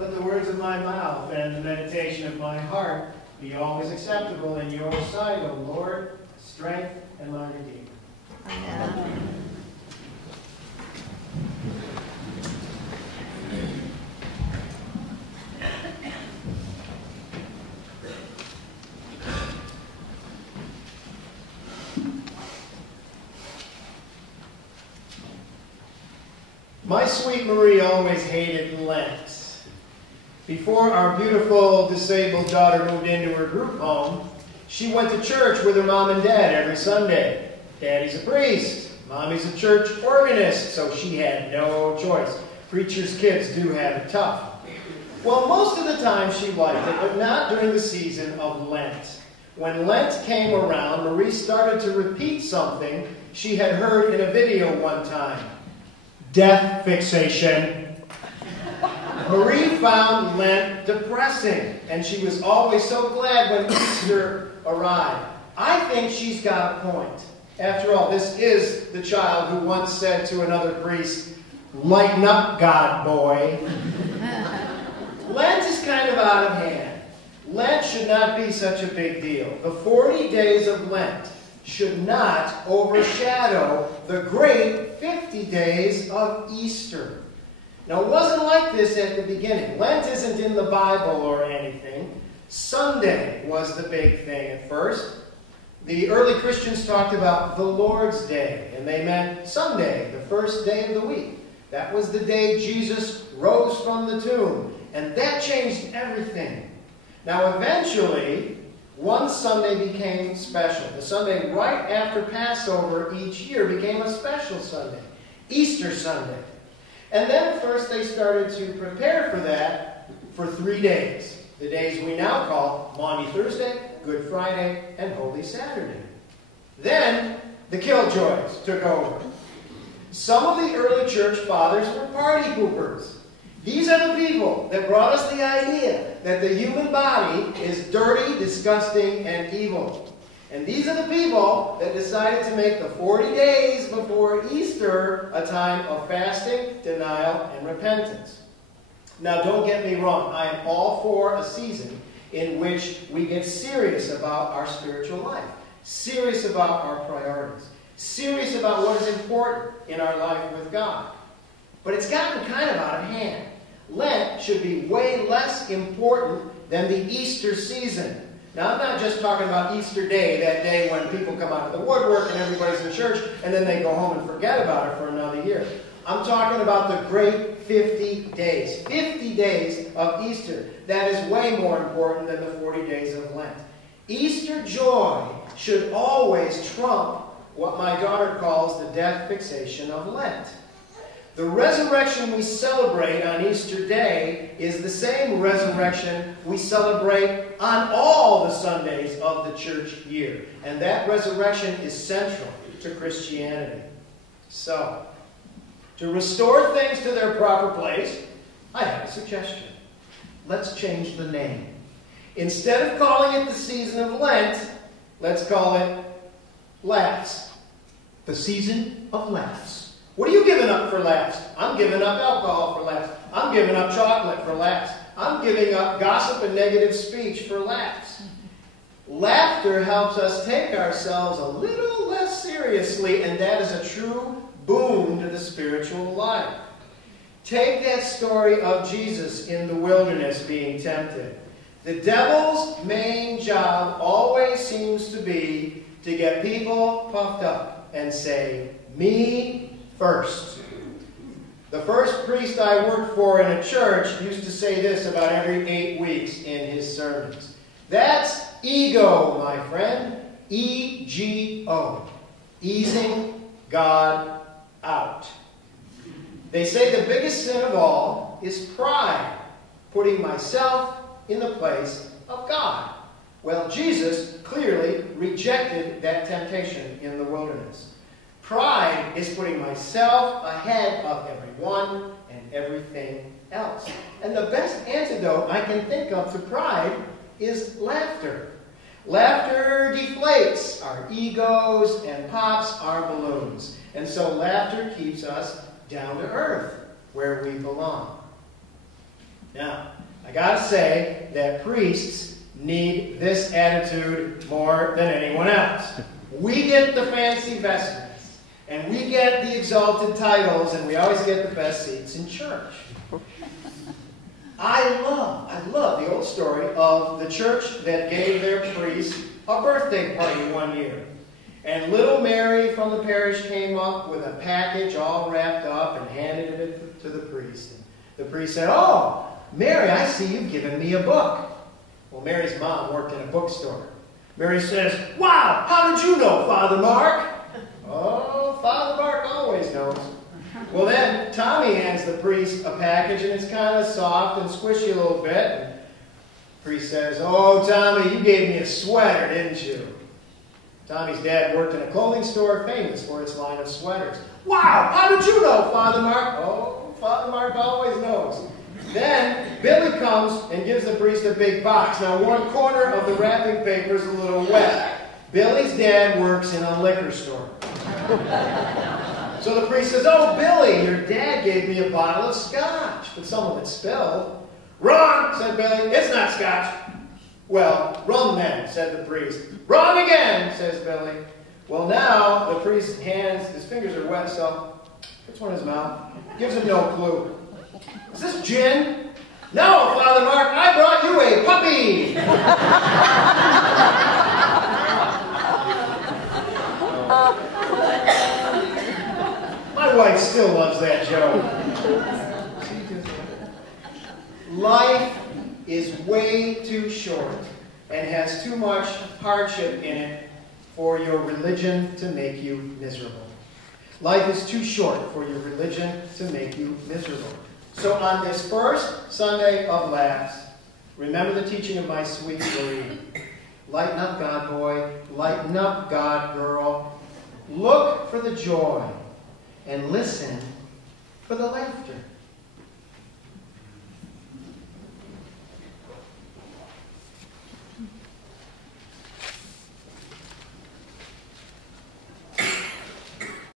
Let the words of my mouth and the meditation of my heart be always acceptable in your sight, O Lord, strength and my Redeemer. Amen. My sweet Marie always hated Lent. Before our beautiful disabled daughter moved into her group home, she went to church with her mom and dad every Sunday. Daddy's a priest. Mommy's a church organist, so she had no choice. Preachers' kids do have it tough. Well, most of the time she liked it, but not during the season of Lent. When Lent came around, Marie started to repeat something she had heard in a video one time. Death fixation. Marie found Lent depressing, and she was always so glad when Easter arrived. I think she's got a point. After all, this is the child who once said to another priest, "Lighten up, God boy." Lent is kind of out of hand. Lent should not be such a big deal. The 40 days of Lent should not overshadow the great 50 days of Easter. Now, it wasn't like this at the beginning. Lent isn't in the Bible or anything. Sunday was the big thing at first. The early Christians talked about the Lord's Day, and they meant Sunday, the first day of the week. That was the day Jesus rose from the tomb, and that changed everything. Now, eventually, one Sunday became special. The Sunday right after Passover each year became a special Sunday, Easter Sunday. And then first they started to prepare for that for 3 days. The days we now call Maundy Thursday, Good Friday, and Holy Saturday. Then the killjoys took over. Some of the early church fathers were party poopers. These are the people that brought us the idea that the human body is dirty, disgusting, and evil. And these are the people that decided to make the 40 days before Easter a time of fasting, denial, and repentance. Now, don't get me wrong. I am all for a season in which we get serious about our spiritual life, serious about our priorities, serious about what is important in our life with God. But it's gotten kind of out of hand. Lent should be way less important than the Easter season. Now, I'm not just talking about Easter Day, that day when people come out of the woodwork and everybody's in church, and then they go home and forget about it for another year. I'm talking about the great 50 days. 50 days of Easter. That is way more important than the 40 days of Lent. Easter joy should always trump what my daughter calls the death fixation of Lent. The resurrection we celebrate on Easter Day is the same resurrection we celebrate on all the Sundays of the church year. And that resurrection is central to Christianity. So, to restore things to their proper place, I have a suggestion. Let's change the name. Instead of calling it the season of Lent, let's call it Laughs. The season of laughs. What are you giving up for laughs? I'm giving up alcohol for laughs. I'm giving up chocolate for laughs. I'm giving up gossip and negative speech for laughs. Laughter helps us take ourselves a little less seriously, and that is a true boon to the spiritual life. Take that story of Jesus in the wilderness being tempted. The devil's main job always seems to be to get people puffed up and say, "Me first." The first priest I worked for in a church used to say this about every 8 weeks in his sermons. That's ego, my friend. E-G-O. Easing God out. They say the biggest sin of all is pride, putting myself in the place of God. Well, Jesus clearly rejected that temptation in the wilderness. Pride is putting myself ahead of everyone and everything else. And the best antidote I can think of to pride is laughter. Laughter deflates our egos and pops our balloons. And so laughter keeps us down to earth, where we belong. Now, I gotta say that priests need this attitude more than anyone else. We get the fancy vestments, and we get the exalted titles, and we always get the best seats in church. I love the old story of the church that gave their priest a birthday party one year. And little Mary from the parish came up with a package all wrapped up and handed it to the priest. And the priest said, "Oh, Mary, I see you've given me a book." Well, Mary's mom worked in a bookstore. Mary says, "Wow, how did you know, Father Mark?" "Oh, Father Mark always knows." Well, then Tommy hands the priest a package, and it's kind of soft and squishy a little bit. And the priest says, "Oh, Tommy, you gave me a sweater, didn't you?" Tommy's dad worked in a clothing store famous for its line of sweaters. "Wow, how did you know, Father Mark?" "Oh, Father Mark always knows." Then Billy comes and gives the priest a big box. Now, one corner of the wrapping paper is a little wet. Billy's dad works in a liquor store. So the priest says, "Oh, Billy, your dad gave me a bottle of scotch, but some of it spilled." "Wrong," said Billy. "It's not scotch." "Well, rum then," said the priest. "Wrong again," says Billy. Well, now the priest's hands, his fingers are wet, so puts one in his mouth. Gives him no clue. "Is this gin?" "No, Father Mark, I brought you a puppy." My wife still loves that joke. Life is way too short and has too much hardship in it for your religion to make you miserable. Life is too short for your religion to make you miserable. So on this first Sunday of Lent, remember the teaching of my sweet Marie. Lighten up, God boy. Lighten up, God girl. Look for the joy and listen for the laughter.